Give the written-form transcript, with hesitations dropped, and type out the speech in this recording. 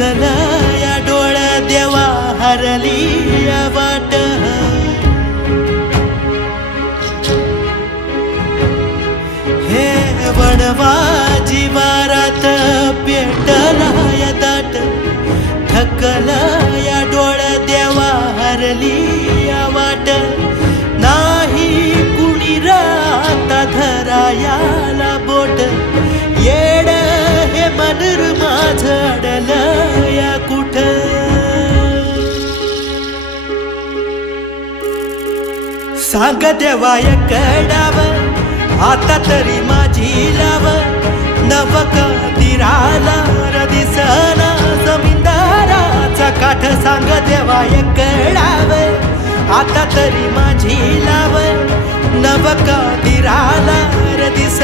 थकला या डोळ्या देवा हरली या वाट हे वणवा जीवारात पेटला या दाट थकला या डोळ्या देवा हरली या वाट नाही कुणी राता धरायाला बोट येड हे मनर माझं अडलं या कुठ सांग देवा एकडाव आता तरी माझी लाव नव कधीराला दिसना जमीनदाराचा काठ सांग देवा एकडाव आता तरी माझी लाव नव कधीराला दिस